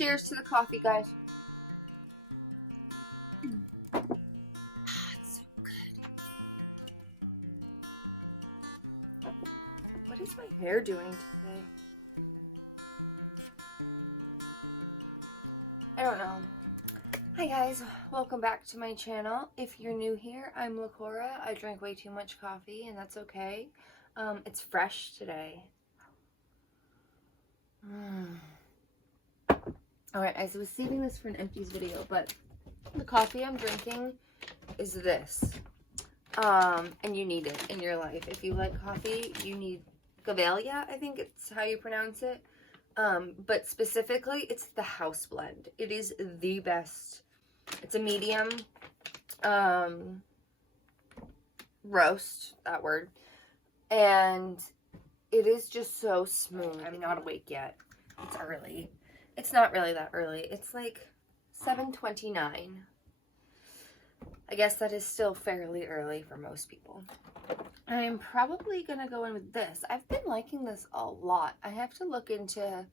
Cheers to the coffee, guys. It's so good. What is my hair doing today? I don't know. Hi guys, welcome back to my channel. If you're new here, I'm LacQuora. I drank way too much coffee and that's okay. It's fresh today. Alright, I was saving this for an empties video, but the coffee I'm drinking is this. And you need it in your life. If you like coffee, you need Gavalia, I think it's how you pronounce it. But specifically, it's the house blend. It is the best. It's a medium roast, that word. And it is just so smooth. I'm not awake yet. It's early. It's not really that early. It's like 7:29. I guess that is still fairly early for most people. I'm probably going to go in with this. I've been liking this a lot. I have to look into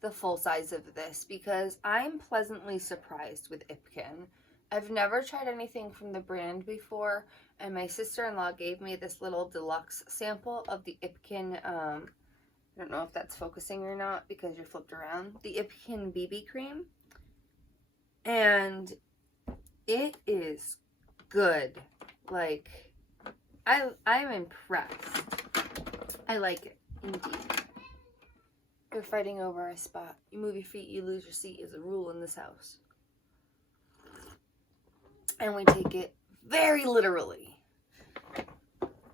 the full size of this because I'm pleasantly surprised with Ipken. I've never tried anything from the brand before, and my sister-in-law gave me this little deluxe sample of the Ipken, I don't know if that's focusing or not because you're flipped around, the Ipken BB cream, and it is good. Like, I'm impressed. I like it, indeed. They're fighting over a spot. You move your feet, you lose your seat is a rule in this house. And we take it very literally.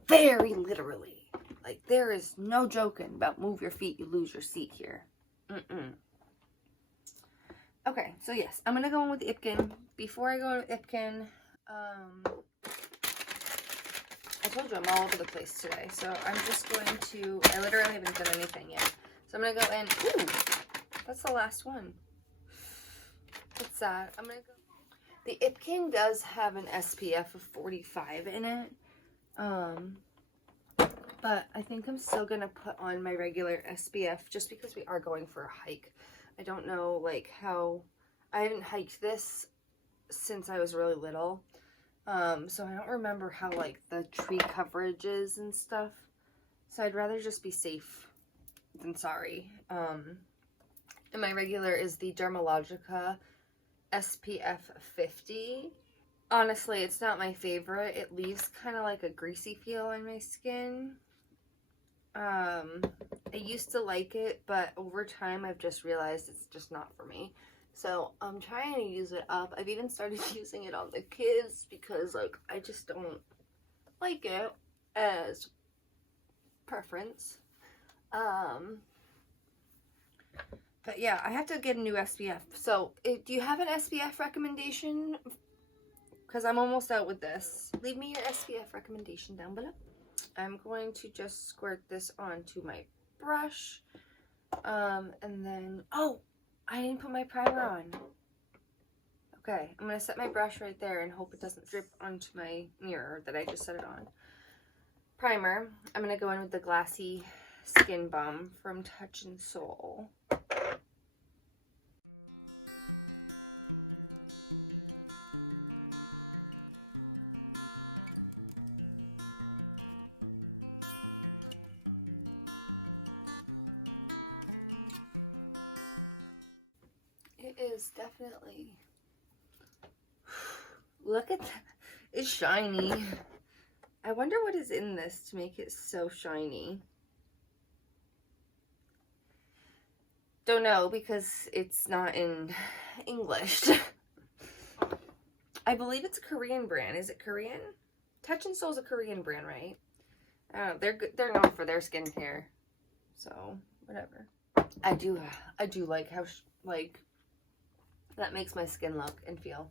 Very literally. Like, there is no joking about move your feet, you lose your seat here. Okay, so yes, I'm going to go in with Ipken. Before I go in with Ipken, I told you I'm all over the place today. So I'm just going to, I literally haven't done anything yet. So I'm going to go in, ooh, that's the last one. What's that? I'm going to go. The Ipken does have an SPF of 45 in it. But I think I'm still going to put on my regular SPF just because we are going for a hike. I don't know, like, how, I haven't hiked this since I was really little. So I don't remember how, like, the tree coverage is and stuff. So I'd rather just be safe than sorry. And my regular is the Dermalogica SPF 50. Honestly, it's not my favorite. It leaves kind of like a greasy feel on my skin. I used to like it, but over time I've just realized it's just not for me. So I'm trying to use it up. I've even started using it on the kids because, like, I just don't like it as preference. But yeah, I have to get a new SPF. So do you have an SPF recommendation? Because I'm almost out with this. Leave me your SPF recommendation down below. I'm going to just squirt this onto my brush. And then, oh, I didn't put my primer on. Okay, I'm going to set my brush right there and hope it doesn't drip onto my mirror that I just set it on. Primer. I'm going to go in with the Glassy Skin Balm from Touch and Soul. It is definitely, look at that, it's shiny. I wonder what is in this to make it so shiny. Don't know because it's not in English. I believe it's a Korean brand. Is it Korean? Touch and Soul is a Korean brand, right? I don't know. They're good. They're known for their skincare, so whatever. I do like how like that makes my skin look and feel.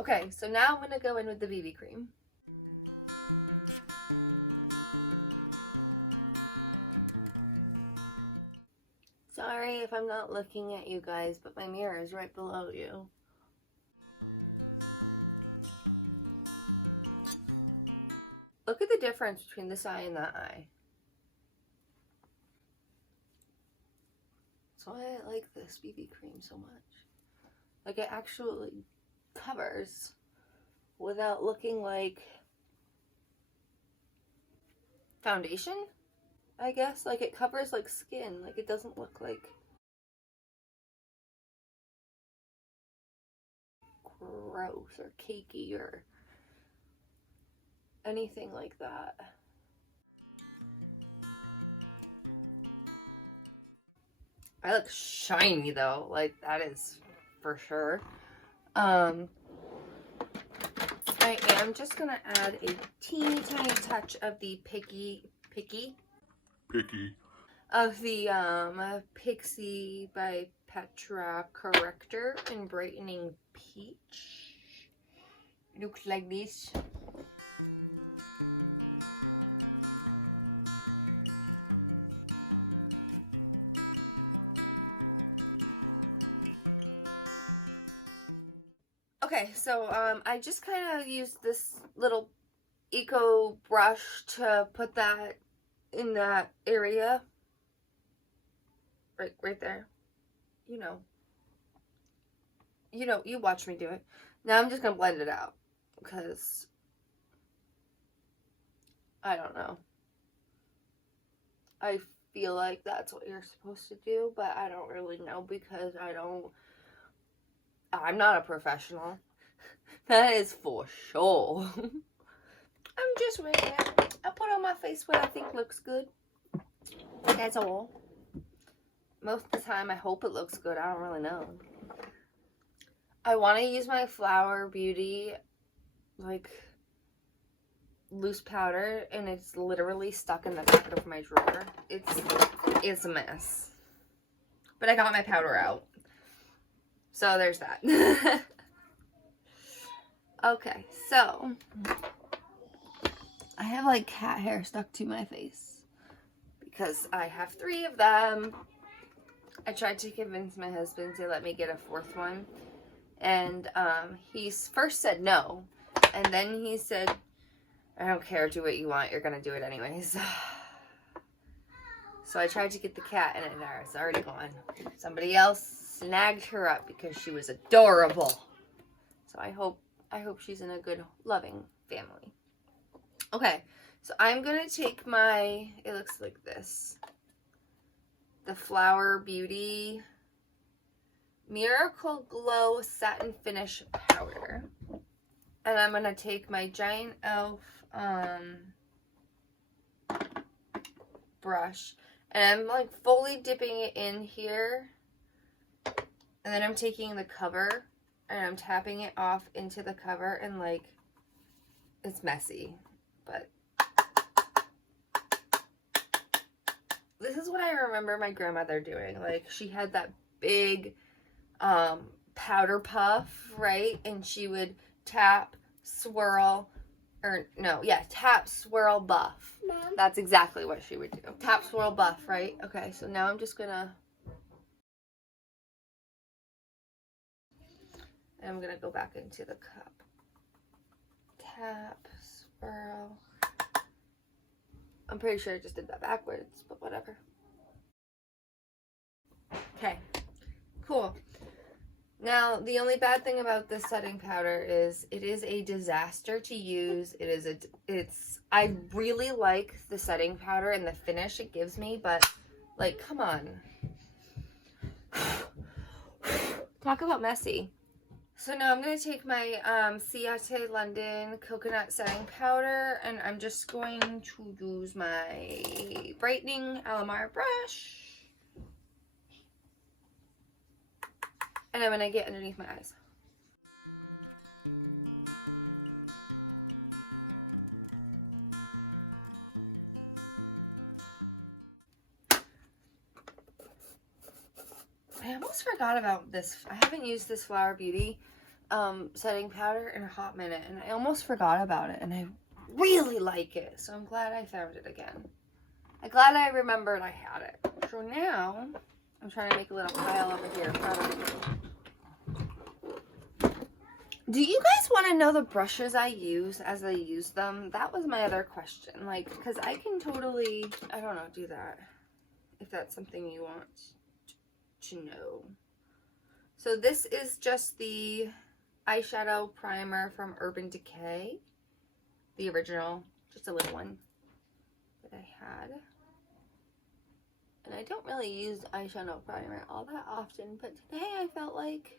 Okay, so now I'm gonna go in with the BB cream. Sorry if I'm not looking at you guys, but my mirror is right below you. Look at the difference between this eye and that eye. That's why I like this BB cream so much. Like, it actually covers without looking like foundation, I guess. Like, it covers like skin. Like, it doesn't look like gross or cakey or anything like that. I look shiny though, like that is for sure. I am just gonna add a teeny tiny touch of the picky of the Pixie by Petra corrector in brightening peach. Looks like this. Okay, so I just kind of used this little eco brush to put that in that area. Right there. You know, you watch me do it. Now I'm just gonna blend it out because I don't know. I feel like that's what you're supposed to do, but I don't really know because I'm not a professional. That is for sure. I'm just winging it. I put on my face what I think looks good. That's all. Most of the time, I hope it looks good. I don't really know. I want to use my Flower Beauty, like, loose powder, and it's literally stuck in the back of my drawer. It's a mess. But I got my powder out. So there's that. Okay, so I have like cat hair stuck to my face because I have 3 of them. I tried to convince my husband to let me get a 4th one, and he first said no, and then he said, I don't care, do what you want, you're gonna do it anyways. So I tried to get the cat, and it's already gone. Somebody else snagged her up because she was adorable. So I hope she's in a good, loving family. Okay, so I'm gonna take it looks like this, the Flower Beauty Miracle Glow Satin Finish Powder. And I'm gonna take my Giant Elf brush, and I'm like fully dipping it in here, and then I'm taking the cover and I'm tapping it off into the cover, and like, it's messy, but this is what I remember my grandmother doing. Like, she had that big powder puff, right? And she would tap, swirl, tap, swirl, buff. Mom? That's exactly what she would do. Tap, swirl, buff, right? Okay, so now I'm just gonna go back into the cup. Tap, swirl. I'm pretty sure I just did that backwards, but whatever. Okay, cool. Now, the only bad thing about this setting powder is it is a disaster to use. I really like the setting powder and the finish it gives me, but like, come on. Talk about messy. So now I'm going to take my Ciate London Coconut Setting Powder, and I'm just going to use my Brightening Alamar brush. And I'm going to get underneath my eyes. I almost forgot about this. I haven't used this Flower Beauty setting powder in a hot minute, and I almost forgot about it, and I really like it, so I'm glad I found it again. I'm glad I remembered I had it. So now I'm trying to make a little pile over here. Do you guys want to know the brushes I use as I use them? That was my other question. Like, because I can totally, I don't know, do that. If that's something you want to know. So this is just the eyeshadow primer from Urban Decay. The original, just a little one that I had. And I don't really use eyeshadow primer all that often, but today I felt like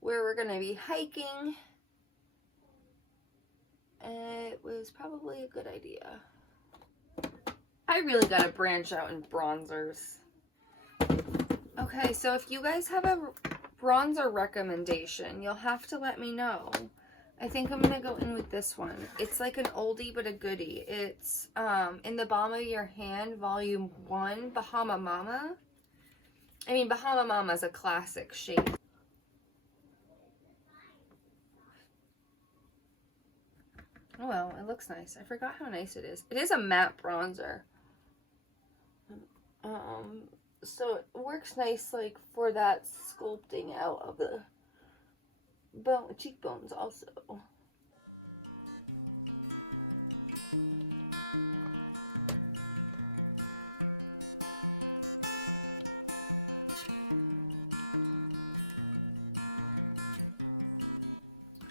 where we're going to be hiking, it was probably a good idea. I really got to branch out in bronzers. Okay, so if you guys have a bronzer recommendation, you'll have to let me know. I think I'm going to go in with this one. It's like an oldie but a goodie. It's In the Balm of Your Hand, Volume 1, Bahama Mama. I mean, Bahama Mama is a classic shade. Oh well, it looks nice. I forgot how nice it is. It is a matte bronzer. So it works nice like for that sculpting out of the cheekbones also.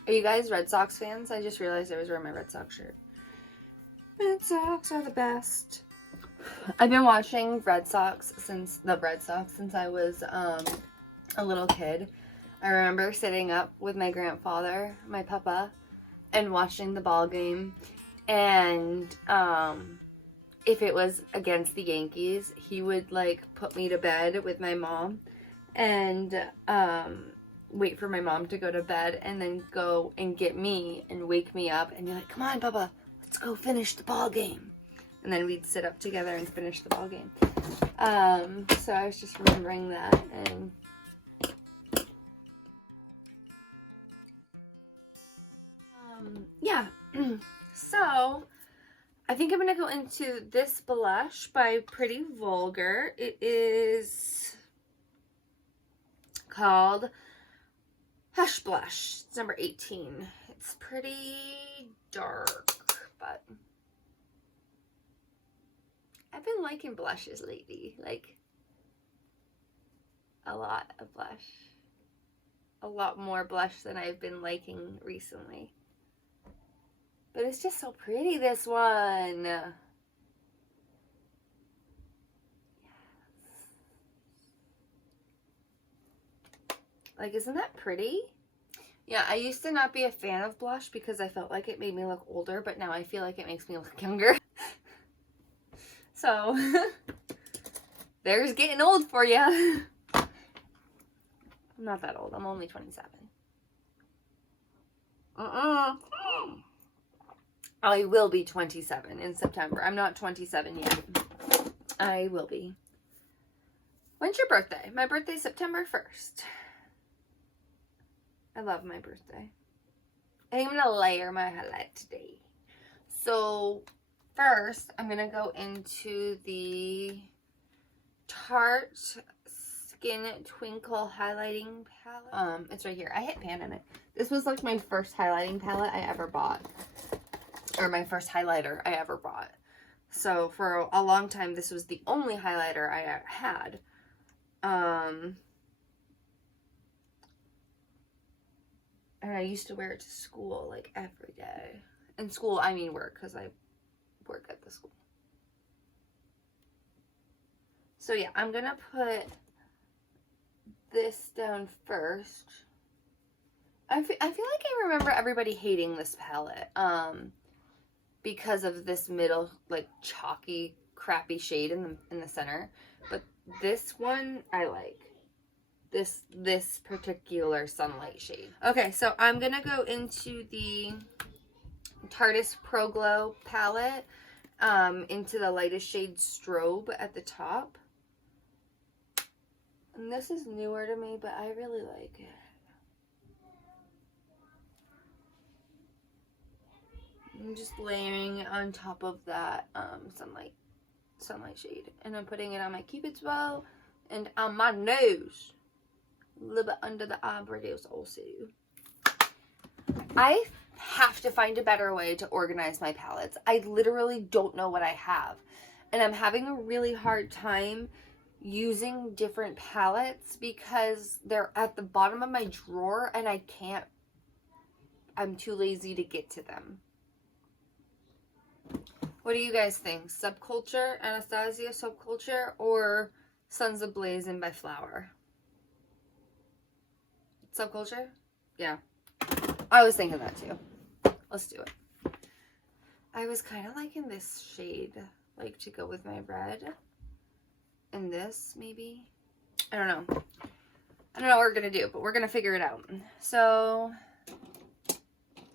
Are you guys Red Sox fans? I just realized I was wearing my Red Sox shirt. Red Sox are the best. I've been watching Red Sox since I was a little kid. I remember sitting up with my grandfather, my papa, and watching the ball game. And if it was against the Yankees, he would like put me to bed with my mom and wait for my mom to go to bed and then go and get me and wake me up and be like, come on, Papa, let's go finish the ball game. And then we'd sit up together and finish the ball game. So I was just remembering that. And yeah. So I think I'm going to go into this blush by Pretty Vulgar. It is called Hush Blush. It's number 18. It's pretty dark, but I've been liking blushes lately. Like, a lot of blush. A lot more blush than I've been liking recently. But it's just so pretty, this one. Yes. Like, isn't that pretty? Yeah, I used to not be a fan of blush because I felt like it made me look older, but now I feel like it makes me look younger. So, there's getting old for you. I'm not that old. I'm only 27. I will be 27 in September. I'm not 27 yet. I will be. When's your birthday? My birthday's September 1st. I love my birthday. I think I'm going to layer my highlight today. So, first, I'm going to go into the Tarte Skin Twinkle Highlighting Palette. It's right here. I hit pan in it. This was like my first highlighting palette I ever bought. Or my first highlighter I ever bought. So, for a long time, this was the only highlighter I had. And I used to wear it to school, like, every day. In school, I mean work, because I work at the school. So, yeah, I'm going to put this down first. I feel like I remember everybody hating this palette, because of this middle, like, chalky, crappy shade in the center. But this one, I like. This particular sunlight shade. Okay, so I'm gonna go into the Tarte Pro Glow palette, into the lightest shade Strobe at the top. And this is newer to me, but I really like it. I'm just layering on top of that sunlight shade, and I'm putting it on my Cupid's bow and on my nose. A little bit under the eyebrows also. I have to find a better way to organize my palettes. I literally don't know what I have. And I'm having a really hard time using different palettes because they're at the bottom of my drawer and I'm too lazy to get to them. What do you guys think? Subculture, Anastasia Subculture, or Sons of Blazing by Flower? Subculture? Yeah. I was thinking that too. Let's do it. I was kind of liking this shade, like to go with my red. And this, maybe? I don't know. I don't know what we're going to do, but we're going to figure it out. So,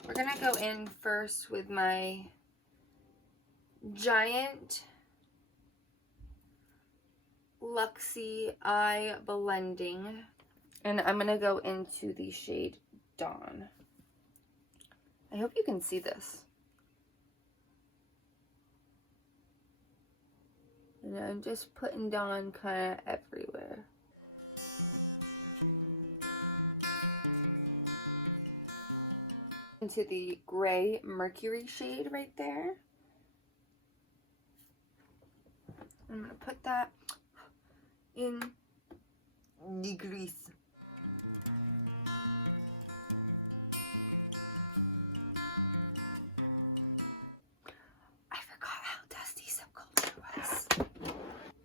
we're going to go in first with my Giant Luxie Eye Blending. And I'm going to go into the shade Dawn. I hope you can see this. And I'm just putting Dawn kind of everywhere. Into the gray Mercury shade right there. I'm going to put that in the grease. I forgot how dusty Subculture was.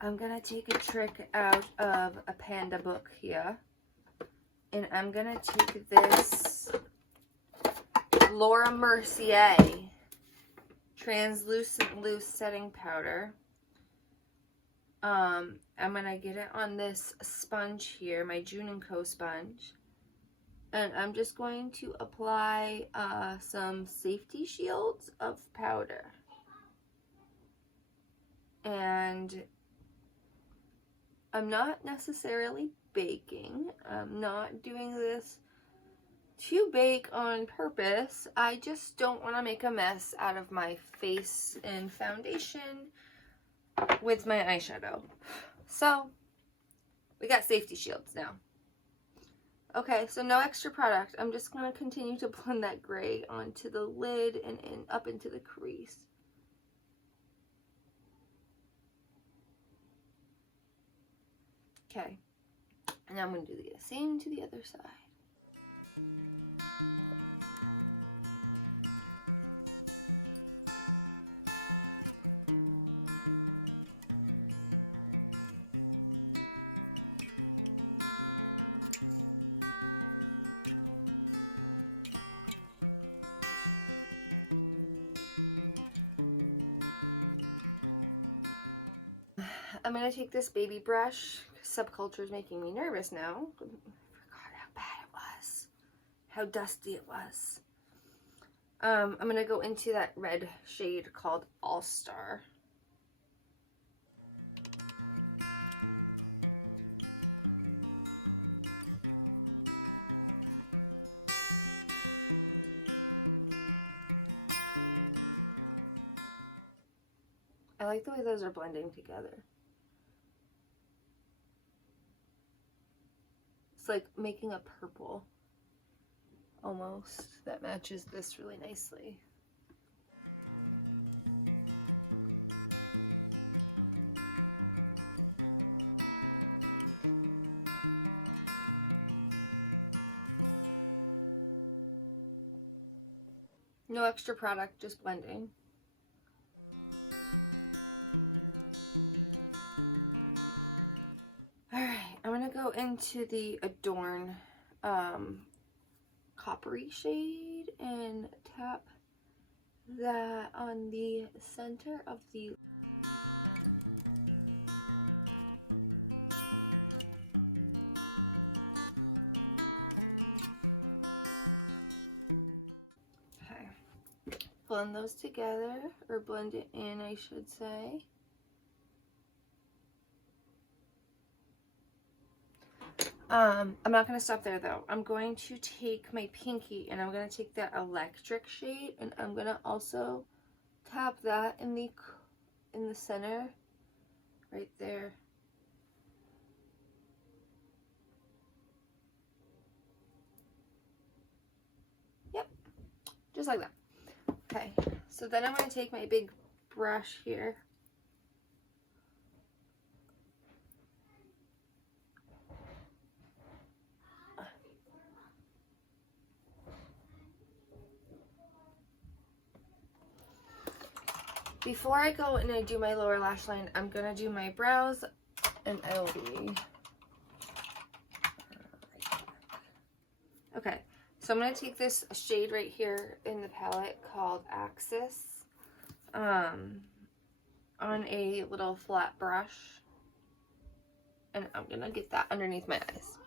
I'm going to take a trick out of a panda book here. And I'm going to take this Laura Mercier Translucent Loose Setting Powder. I'm going to get it on this sponge here, my June & Co sponge. And I'm just going to apply some safety shields of powder. And I'm not necessarily baking. I'm not doing this to bake on purpose. I just don't want to make a mess out of my face and foundation with my eyeshadow. So, we got safety shields now. Okay, so no extra product. I'm just going to continue to blend that gray onto the lid and up into the crease. Okay, and I'm going to do the same to the other side. I'm going to take this baby brush. Subculture is making me nervous now. I forgot how bad it was. How dusty it was. I'm going to go into that red shade called All Star. I like the way those are blending together. It's like making a purple almost that matches this really nicely. No extra product, just blending. Alright, I'm going to go into the Adorn coppery shade and tap that on the center of the blend those together, or blend it in, I should say. I'm not going to stop there though. I'm going to take my pinky and I'm going to take that electric shade and I'm going to also tap that in the center right there. Yep, just like that. Okay, so then I'm going to take my big brush here Before I go and I do my lower lash line, I'm going to do my brows, and I will be... Okay, so I'm going to take this shade right here in the palette called Axis on a little flat brush, and I'm going to get that underneath my eyes.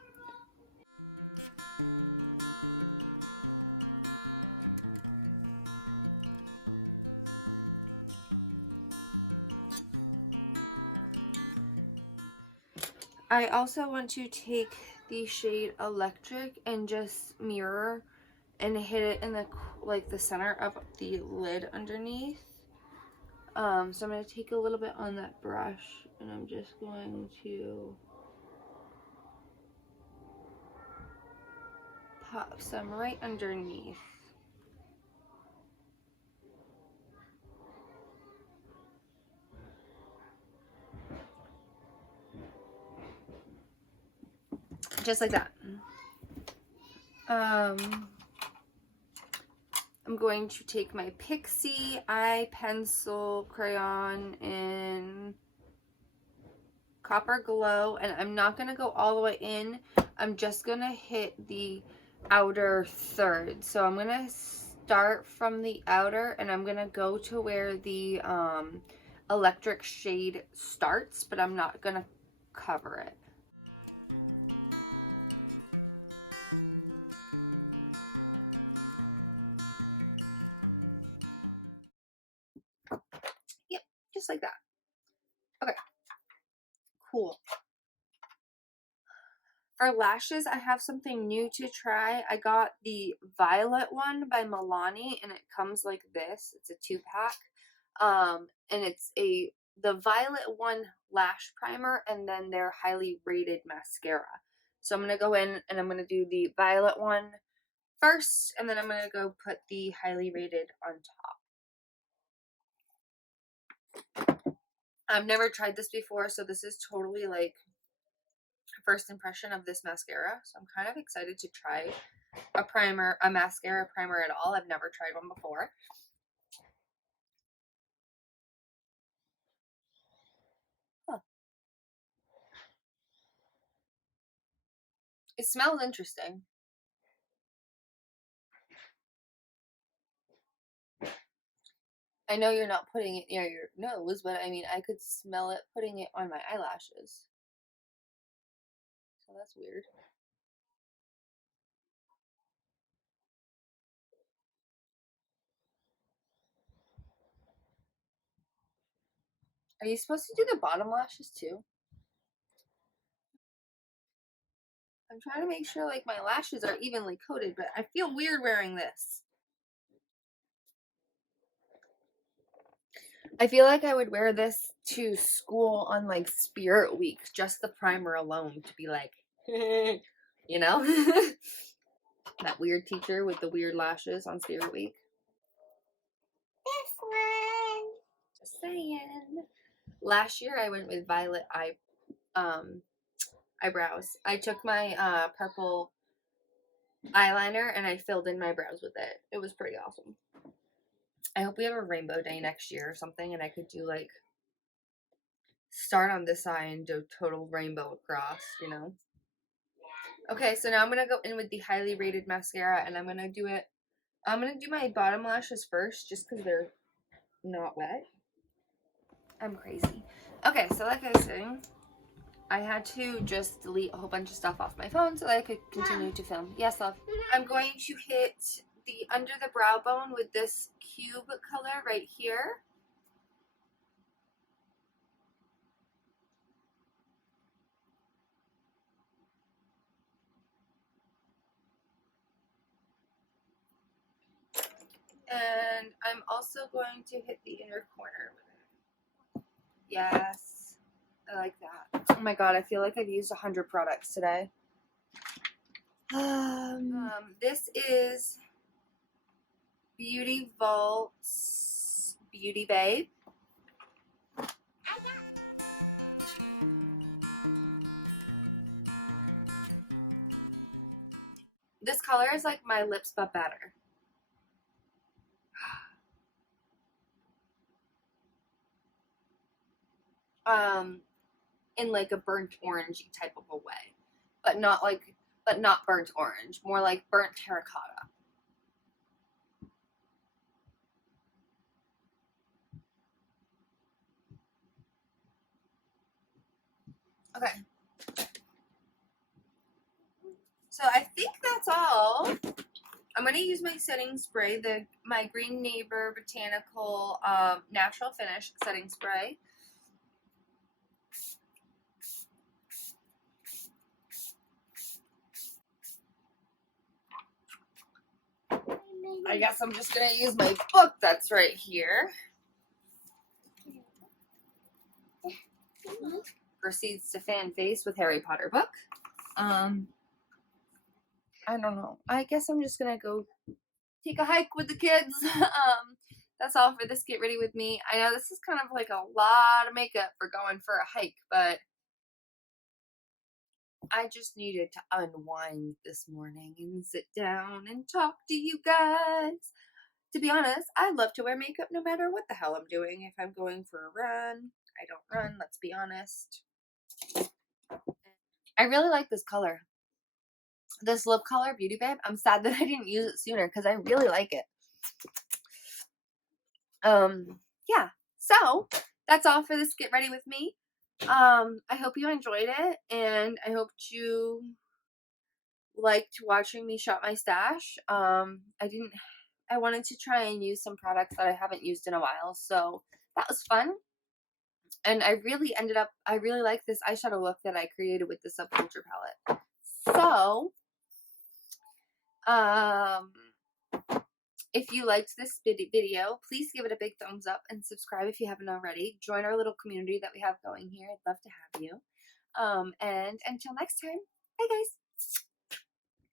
I also want to take the shade Electric and just mirror and hit it in the the center of the lid underneath. So I'm going to take a little bit on that brush, and I'm just going to pop some right underneath. Just like that. I'm going to take my Pixie eye pencil crayon in Copper Glow, and I'm not going to go all the way in. I'm just going to hit the outer third. So I'm going to start from the outer, and I'm going to go to where the Electric shade starts, but I'm not going to cover it. Yep, just like that. Okay, cool. For lashes, I have something new to try. I got the Violet one by Milani, and it comes like this. It's a 2-pack. And it's the Violet one lash primer, and then their highly rated mascara. So I'm going to go in and I'm going to do the Violet one first, and then I'm going to go put the highly rated on top. I've never tried this before, so this is totally like first impression of this mascara. So I'm kind of excited to try a mascara primer at all. I've never tried one before. Huh. It smells interesting. I know you're not putting it near your nose, but I mean, I could smell it putting it on my eyelashes. So that's weird. Are you supposed to do the bottom lashes too? I'm trying to make sure like my lashes are evenly coated, but I feel weird wearing this. I feel like I would wear this to school on like Spirit Week, just the primer alone, to be like, you know? That weird teacher with the weird lashes on Spirit Week. This one. Just saying. Last year I went with Violet eyebrows. I took my purple eyeliner and I filled in my brows with it. It was pretty awesome. I hope we have a rainbow day next year or something, and I could do like start on this eye and do total rainbow across, you know. Okay, so now I'm gonna go in with the highly rated mascara, and I'm gonna do my bottom lashes first just because they're not wet. I'm crazy. Okay, so like I was saying, I had to just delete a whole bunch of stuff off my phone so that I could continue to film. Yes, love. I'm going to hit the under the brow bone with this cube color right here. And I'm also going to hit the inner corner with it. Yes. I like that. Oh my god, I feel like I've used 100 products today. This is Beauty Vault's Beauty Babe. This color is like my lips but better. in like a burnt orangey type of a way, but not burnt orange, more like burnt terracotta. Okay. So I think that's all. I'm going to use my setting spray, my Green Neighbor Botanical Natural Finish setting spray. I guess I'm just going to use my book that's right here. Proceeds to fan face with Harry Potter book. I don't know. I guess I'm just going to go take a hike with the kids. That's all for this Get Ready With Me. I know this is kind of like a lot of makeup for going for a hike, but I just needed to unwind this morning and sit down and talk to you guys. To be honest, I love to wear makeup no matter what the hell I'm doing. If I'm going for a run, I don't run, let's be honest. I really like this color. This lip color, Beauty Babe. I'm sad that I didn't use it sooner because I really like it. Yeah. So, that's all for this Get Ready With Me. I hope you enjoyed it, and I hope you liked watching me shop my stash. I wanted to try and use some products that I haven't used in a while, so that was fun. And I really like this eyeshadow look that I created with the Subculture palette. So, if you liked this video, please give it a big thumbs up and subscribe if you haven't already. Join our little community that we have going here. I'd love to have you. And until next time, bye guys.